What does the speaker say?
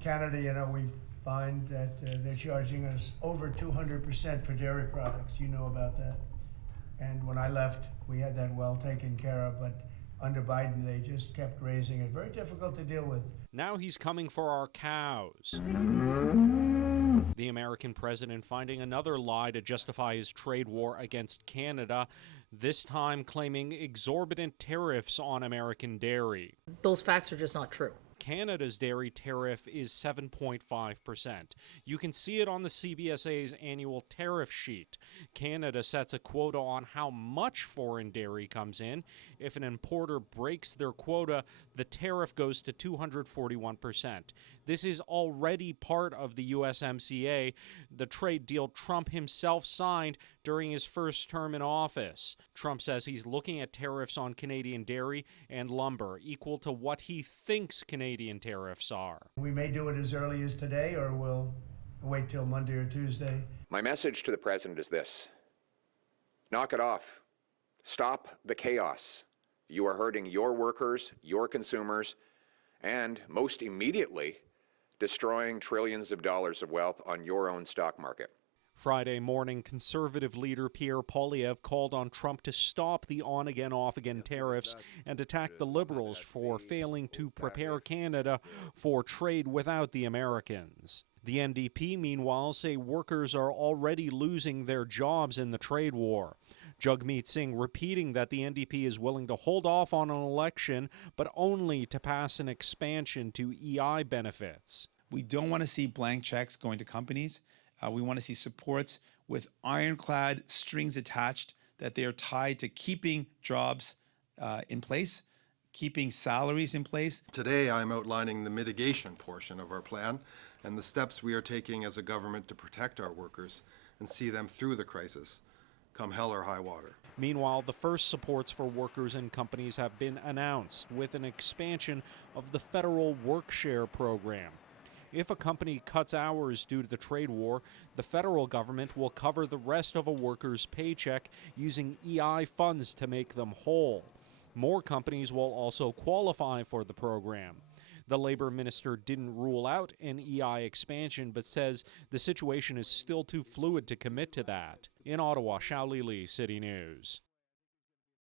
Canada, we find that they're charging us over 200% for dairy products. You know about that. And when I left, we had that well taken care of, but under Biden, they just kept raising it. Very difficult to deal with. Now he's coming for our cows. The American president finding another lie to justify his trade war against Canada, this time claiming exorbitant tariffs on American dairy. Those facts are just not true. Canada's dairy tariff is 7.5%. You can see it on the CBSA's annual tariff sheet. Canada sets a quota on how much foreign dairy comes in. If an importer breaks their quota, the tariff goes to 241%. This is already part of the USMCA, the trade deal Trump himself signed during his first term in office. Trump says he's looking at tariffs on Canadian dairy and lumber equal to what he thinks Canadian tariffs are. We may do it as early as today, or we'll wait till Monday or Tuesday. My message to the president is this: knock it off. Stop the chaos. You are hurting your workers, your consumers, and most immediately, destroying trillions of dollars of wealth on your own stock market. Friday morning, conservative leader Pierre Poilievre called on Trump to stop the on-again, off-again tariffs and attack the Liberals for failing to prepare Canada for trade without the Americans. The NDP, meanwhile, say workers are already losing their jobs in the trade war. Jagmeet Singh repeating that the NDP is willing to hold off on an election, but only to pass an expansion to EI benefits. We don't want to see blank checks going to companies. We want to see supports with ironclad strings attached, that they are tied to keeping jobs in place, keeping salaries in place. Today, I'm outlining the mitigation portion of our plan and the steps we are taking as a government to protect our workers and see them through the crisis, come hell or high water. Meanwhile, the first supports for workers and companies have been announced with an expansion of the federal work-share program. If a company cuts hours due to the trade war, the federal government will cover the rest of a worker's paycheck using EI funds to make them whole. More companies will also qualify for the program. The labor minister didn't rule out an EI expansion, but says the situation is still too fluid to commit to that. In Ottawa, Xiaoli Li, City News.